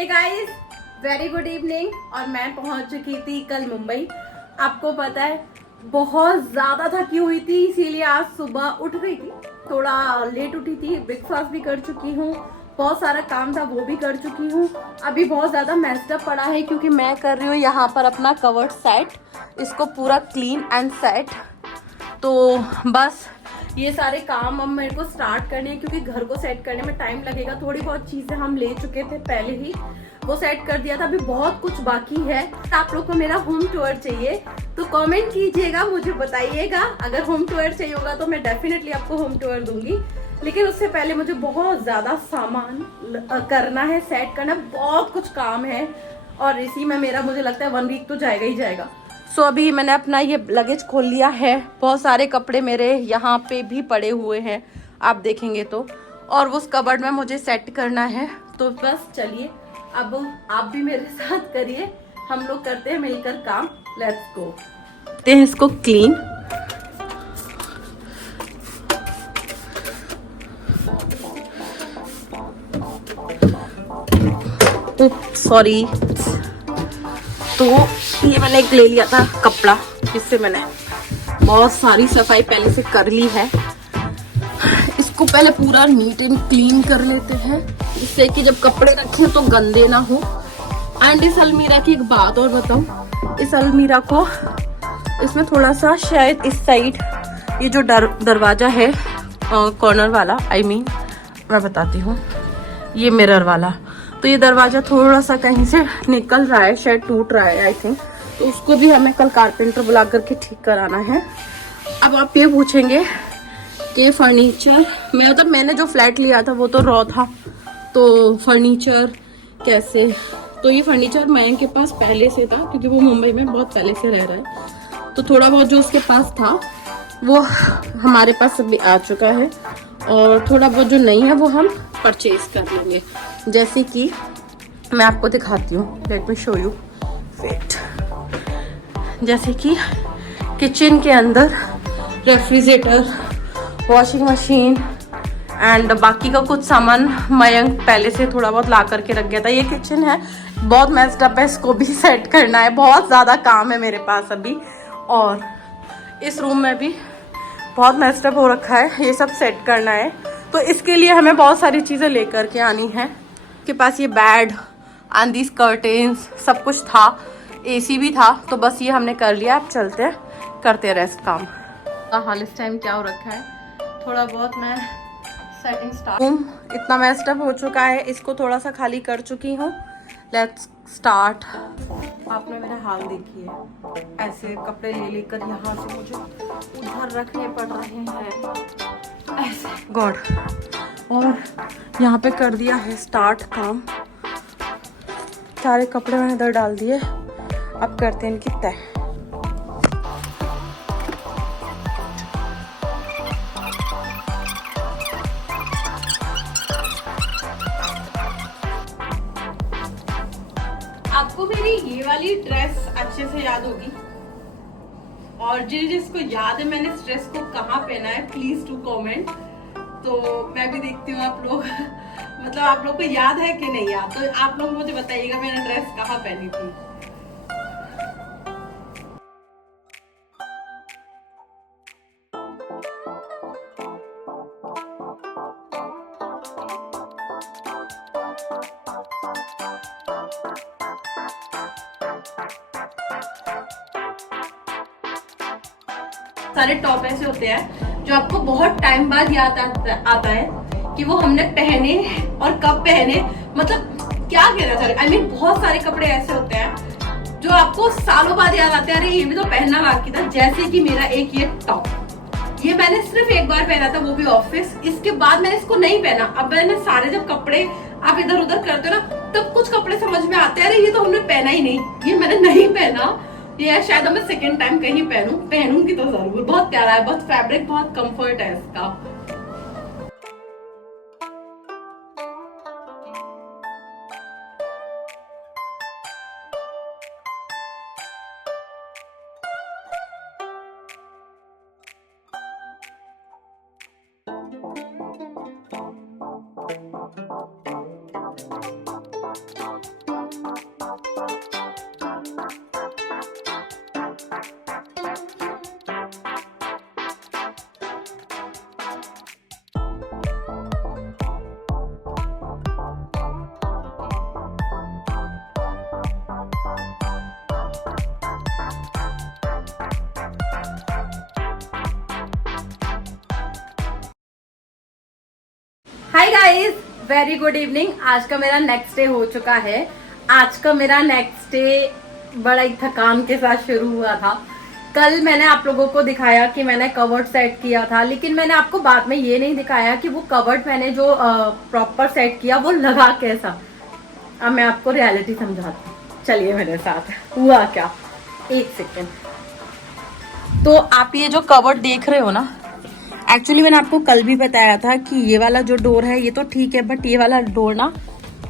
हे guys, very good evening. और मैं पहुंच चुकी थी कल मुंबई। आपको पता है बहुत ज्यादा थकी हुई थी, इसीलिए आज सुबह उठ गई थी, थोड़ा लेट उठी थी। ब्रेकफास्ट भी कर चुकी हूँ, बहुत सारा काम था वो भी कर चुकी हूँ। अभी बहुत ज्यादा मेस्ड पड़ा है क्योंकि मैं कर रही हूँ यहाँ पर अपना कवर्ड सेट, इसको पूरा क्लीन एंड सेट। तो बस ये सारे काम अब मेरे को स्टार्ट करने हैं क्योंकि घर को सेट करने में टाइम लगेगा। थोड़ी बहुत चीजें हम ले चुके थे पहले ही, वो सेट कर दिया था, अभी बहुत कुछ बाकी है। आप लोग को मेरा होम टूर चाहिए तो कमेंट कीजिएगा, मुझे बताइएगा। अगर होम टूर चाहिए होगा तो मैं डेफिनेटली आपको होम टूर दूंगी, लेकिन उससे पहले मुझे बहुत ज्यादा सामान करना है, सेट करना, बहुत कुछ काम है। और इसी में मेरा मुझे लगता है 1 वीक तो जाएगा ही जाएगा। सो अभी मैंने अपना ये लगेज खोल लिया है। बहुत सारे कपड़े मेरे यहाँ पे भी पड़े हुए हैं, आप देखेंगे तो। और उस कबर्ड में मुझे सेट करना है। तो बस चलिए, अब आप भी मेरे साथ करिए, हम लोग करते हैं मिलकर काम। Let's go. करते हैं इसको क्लीन। सॉरी। तो ये मैंने एक ले लिया था कपड़ा, जिससे मैंने बहुत सारी सफाई पहले से कर ली है। इसको पहले पूरा नीट एंड क्लीन कर लेते हैं, जिससे कि जब कपड़े रखें तो गंदे ना हो। एंड इस अलमीरा की एक बात और बताऊं, इस अलमीरा को इसमें थोड़ा सा शायद इस साइड ये जो दरवाजा है कॉर्नर वाला, मैं बताती हूँ, ये मिरर वाला, तो ये दरवाजा थोड़ा सा कहीं से निकल रहा है, शायद टूट रहा है आई थिंक। तो उसको भी हमें कल कारपेंटर बुला करके ठीक कराना है। अब आप ये पूछेंगे कि फर्नीचर मैंने जो फ्लैट लिया था वो तो रॉ था, तो फर्नीचर कैसे। तो ये फर्नीचर मैं के पास पहले से था क्योंकि वो मुंबई में बहुत पहले से रह रहा है, तो थोड़ा बहुत जो उसके पास था वो हमारे पास अभी आ चुका है, और थोड़ा बहुत जो नहीं है वो हम परचेज कर लेंगे। जैसे कि मैं आपको दिखाती हूँ, let me show you, wait. जैसे कि किचन के अंदर रेफ्रिजरेटर, वॉशिंग मशीन एंड बाकी का कुछ सामान मयंक पहले से थोड़ा बहुत ला करके रख गया था। ये किचन है, बहुत मेस्ड अप है, इसको भी सेट करना है, बहुत ज़्यादा काम है मेरे पास अभी। और इस रूम में भी बहुत मेस्ड अप हो रखा है, ये सब सेट करना है। तो इसके लिए हमें बहुत सारी चीज़ें लेकर के आनी है। के पास ये बेड एंड दीज कर्टेन्स सब कुछ था, एसी भी था, तो बस ये हमने कर लिया। अब चलते हैं, करते हैं रेस्ट काम। हाल इस टाइम क्या हो रखा है, थोड़ा बहुत मैं सेटिंग स्टार्ट। रूम इतना मेस्ड अप हो चुका है, इसको थोड़ा सा खाली कर चुकी हूँ। Let's start. आपने मेरा हाल देखिए, ऐसे कपड़े ले लेकर यहाँ से मुझे उधर रखने पड़ रहे हैं ऐसे, गॉड। और यहाँ पे कर दिया है स्टार्ट काम, सारे कपड़े मैंने इधर डाल दिए। अब करते हैं इनकी तय। आपको मेरी ये वाली ड्रेस अच्छे से याद होगी, और जिसको याद है मैंने इस ड्रेस को कहाँ पहना है, प्लीज टू कमेंट। तो मैं भी देखती हूँ आप लोग मतलब आप लोग को याद है कि नहीं याद, तो आप लोग मुझे बताइएगा मैंने ड्रेस कहाँ पहनी थी। सारे टॉप ऐसे होते हैं जो आपको बहुत टाइम बाद याद आता है कि वो हमने पहने और कब पहने, मतलब क्या कहना चाह रहे, I mean, बहुत सारे कपड़े ऐसे होते हैं जो आपको सालों बाद याद आते हैं, अरे ये भी तो पहनना बाकी था। जैसे कि मेरा एक ये टॉप, ये मैंने सिर्फ एक बार पहना था, वो भी ऑफिस, इसके बाद मैंने इसको नहीं पहना। अब मैंने सारे जब कपड़े आप इधर उधर करते हो ना, तब कुछ कपड़े समझ में आते हैं, अरे ये तो हमने पहना ही नहीं, ये मैंने नहीं पहना, ये शायद मैं सेकेंड टाइम कहीं पहनूंगी तो जरूर। बहुत प्यारा है, बहुत फैब्रिक, बहुत कंफर्ट है इसका। Hi guys, very good evening. आज का मेरा नेक्स्ट डे हो चुका है। आज का मेरा नेक्स्ट डे बड़ा ही थकान के साथ शुरू हुआ था। कल मैंने आप लोगों को दिखाया कि मैंने कवर्ड सेट किया था, लेकिन मैंने आपको बाद में ये नहीं दिखाया कि वो कवर्ड मैंने जो प्रॉपर सेट किया वो लगा कैसा। अब मैं आपको रियलिटी समझाती हूँ, चलिए मेरे साथ। हुआ क्या, एक सेकेंड। तो आप ये जो कवर्ड देख रहे हो ना, एक्चुअली मैंने आपको कल भी बताया था कि ये वाला जो डोर है ये तो ठीक है, बट ये वाला डोर ना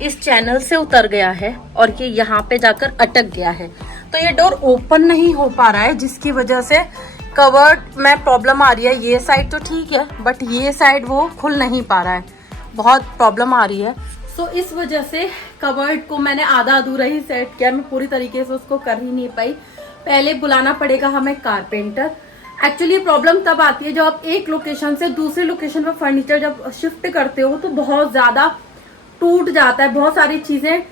इस चैनल से उतर गया है और ये यहाँ पे जाकर अटक गया है। तो ये डोर ओपन नहीं हो पा रहा है, जिसकी वजह से कवर्ड में प्रॉब्लम आ रही है। ये साइड तो ठीक है, बट ये साइड वो खुल नहीं पा रहा है, बहुत प्रॉब्लम आ रही है। सो इस वजह से कवर्ड को मैंने आधा अधूरा ही सेट किया, मैं पूरी तरीके से उसको कर ही नहीं पाई। पहले बुलाना पड़ेगा हमें कारपेंटर। एक्चुअली प्रॉब्लम तब आती है जब आप एक लोकेशन से दूसरी लोकेशन पर फर्नीचर जब शिफ्ट करते हो तो बहुत ज्यादा टूट जाता है, बहुत सारी चीजें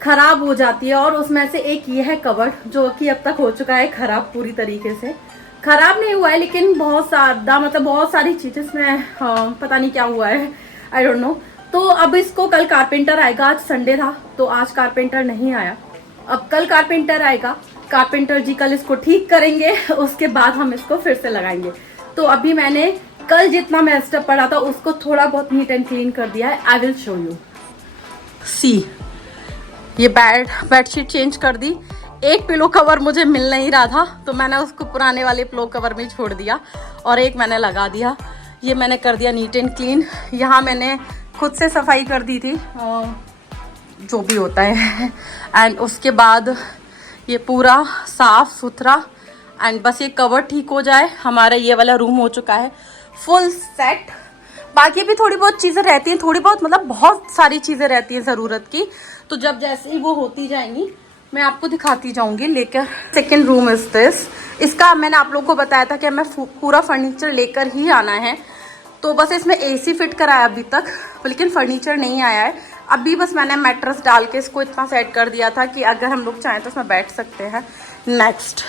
खराब हो जाती है। और उसमें से एक ये है कवर्ड, जो कि अब तक हो चुका है खराब, पूरी तरीके से खराब नहीं हुआ है, लेकिन बहुत ज्यादा मतलब बहुत सारी चीजें इसमें पता नहीं क्या हुआ है, आई डोंट नो। तो अब इसको कल कारपेंटर आएगा। आज संडे था तो आज कारपेंटर नहीं आया, अब कल कारपेंटर आएगा। कारपेंटर जी कल इसको ठीक करेंगे, उसके बाद हम इसको फिर से लगाएंगे। तो अभी मैंने कल जितना मेस्टअप पड़ा था उसको थोड़ा बहुत नीट एंड क्लीन कर दिया है। I will show you. See, ये बेडशीट चेंज कर दी। एक पिलो कवर मुझे मिल नहीं रहा था तो मैंने उसको पुराने वाले पिलो कवर में छोड़ दिया और एक मैंने लगा दिया। ये मैंने कर दिया नीट एंड क्लीन। यहाँ मैंने खुद से सफाई कर दी थी, जो भी होता है। एंड उसके बाद ये पूरा साफ सुथरा, एंड बस ये कवर ठीक हो जाए, हमारा ये वाला रूम हो चुका है फुल सेट। बाकी भी थोड़ी बहुत चीज़ें रहती हैं, थोड़ी बहुत मतलब बहुत सारी चीज़ें रहती हैं ज़रूरत की, तो जब जैसे ही वो होती जाएंगी मैं आपको दिखाती जाऊंगी लेकर। Second room is this. इसका मैंने आप लोगों को बताया था कि हमें पूरा फर्नीचर लेकर ही आना है, तो बस इसमें एसी फिट कराया अभी तक, लेकिन फर्नीचर नहीं आया है। अभी बस मैंने मैट्रेस डाल के इसको इतना सेट कर दिया था कि अगर हम लोग चाहें तो इसमें बैठ सकते हैं। नेक्स्ट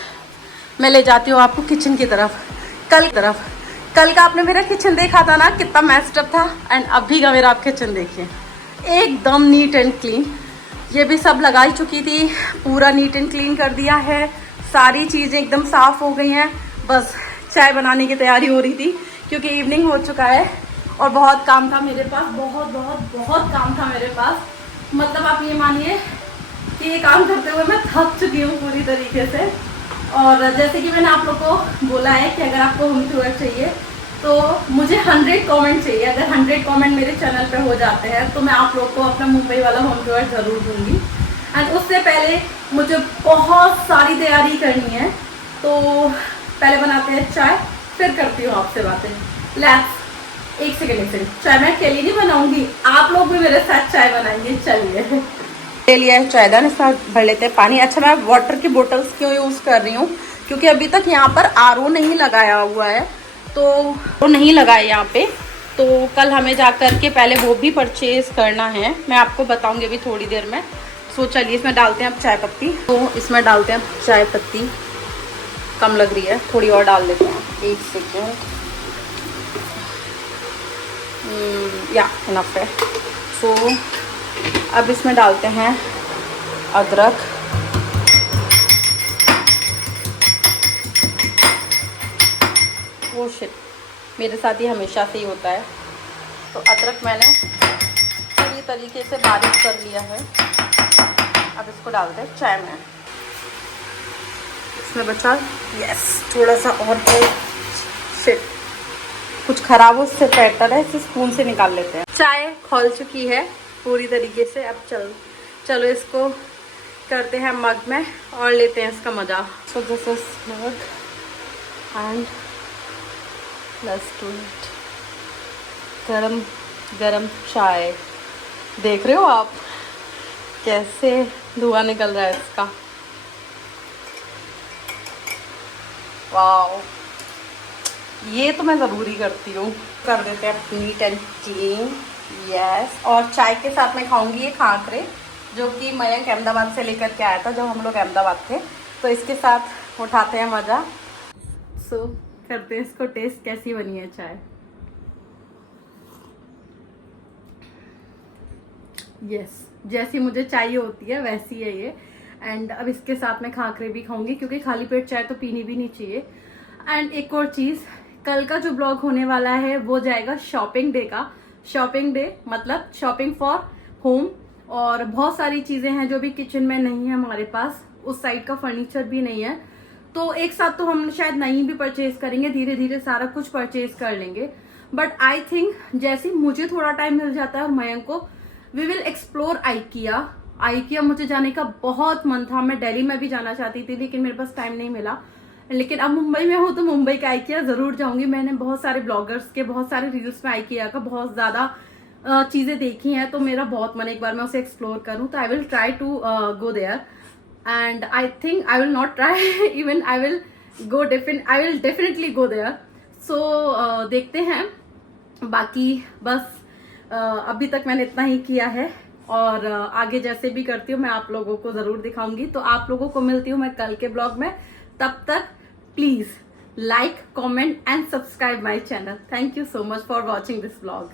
मैं ले जाती हूँ आपको किचन की तरफ। कल का आपने मेरा किचन देखा था ना, कितना मेस्ड अप था, एंड अभी का मेरा आप किचन देखिए, एकदम नीट एंड क्लीन। ये भी सब लगाई चुकी थी, पूरा नीट एंड क्लीन कर दिया है, सारी चीज़ें एकदम साफ हो गई हैं। बस चाय बनाने की तैयारी हो रही थी क्योंकि इवनिंग हो चुका है और बहुत काम था मेरे पास, बहुत काम था मेरे पास। मतलब आप ये मानिए कि ये काम करते हुए मैं थक चुकी हूँ पूरी तरीके से। और जैसे कि मैंने आप लोग को बोला है कि अगर आपको होम टूर चाहिए तो मुझे 100 कमेंट चाहिए। अगर 100 कमेंट मेरे चैनल पे हो जाते हैं तो मैं आप लोग को अपना मुंबई वाला होम टूर जरूर दूंगी। एंड उससे पहले मुझे बहुत सारी तैयारी करनी है, तो पहले बनाते हैं चाय, फिर करती हूँ आपसे बातें। लेट्स, एक सेकेंड। चाय मैं अकेली नहीं बनाऊंगी, आप लोग भी मेरे साथ चाय बनाएंगे। चलिए, ले लिया है चायदान, इसमें भर लेते हैं पानी। अच्छा, मैं वाटर की बोतल्स क्यों यूज़ कर रही हूँ, क्योंकि अभी तक यहाँ पर आरओ नहीं लगाया हुआ है, तो वो नहीं लगाए यहाँ पे, तो कल हमें जा कर के पहले वो भी परचेज करना है। मैं आपको बताऊंगी अभी थोड़ी देर में। सो चलिए इसमें डालते हैं अब चाय पत्ती। तो इसमें डालते हैं चाय पत्ती, कम लग रही है, थोड़ी और डाल देते हैं। एक सेकेंड, या इनफ है। सो अब इसमें डालते हैं अदरक, वो शिट, मेरे साथ ही हमेशा से ही होता है। तो अदरक मैंने पूरी तरीके से बारीक कर लिया है। अब इसको डालते हैं चाय में। इसमें बचा, यस, थोड़ा सा और है, शिट, कुछ खराब हो उससे बेटर है इसे स्पून से निकाल लेते हैं। चाय खौल चुकी है पूरी तरीके से। अब चलो इसको करते हैं मग में और लेते हैं इसका मज़ा। So this is mug and let's do it. गरम गरम चाय, देख रहे हो आप कैसे धुआं निकल रहा है इसका। वाओ, ये तो मैं ज़रूरी करती हूँ। कर देते हैं नीट एंड क्लीन, यस। और चाय के साथ मैं खाऊंगी ये खाकरे, जो कि मयंक अहमदाबाद से लेकर के आया था जब हम लोग अहमदाबाद थे, तो इसके साथ उठाते हैं मज़ा। सो करते हैं इसको टेस्ट, कैसी बनी है चाय। यस, जैसी मुझे चाहिए होती है वैसी है ये। एंड अब इसके साथ मैं खाकरे भी खाऊंगी क्योंकि खाली पेट चाय तो पीनी भी नहीं चाहिए। एंड एक और चीज, कल का जो ब्लॉग होने वाला है वो जाएगा शॉपिंग डे का। शॉपिंग डे मतलब शॉपिंग फॉर होम, और बहुत सारी चीजें हैं जो भी किचन में नहीं है हमारे पास, उस साइड का फर्नीचर भी नहीं है, तो एक साथ तो हम शायद नहीं भी परचेज करेंगे, धीरे धीरे सारा कुछ परचेज कर लेंगे। बट आई थिंक जैसे मुझे थोड़ा टाइम मिल जाता है और मयंक को, we will explore IKEA. IKEA मुझे जाने का बहुत मन था, मैं दिल्ली में भी जाना चाहती थी लेकिन मेरे पास टाइम नहीं मिला। लेकिन अब मुंबई में हूं तो मुंबई का आइकिया जरूर जाऊंगी। मैंने बहुत सारे ब्लॉगर्स के बहुत सारे रील्स में आइकिया का बहुत ज्यादा चीजें देखी हैं, तो मेरा बहुत मन एक बार मैं उसे एक्सप्लोर करूं, तो I will try to go there. And I think I will not try even I will definitely go there. So देखते हैं। बाकी बस अभी तक मैंने इतना ही किया है, और आगे जैसे भी करती हूँ मैं आप लोगों को जरूर दिखाऊंगी। तो आप लोगों को मिलती हूँ मैं कल के ब्लॉग में, तब तक please like, comment and subscribe my channel. Thank you so much for watching this blog.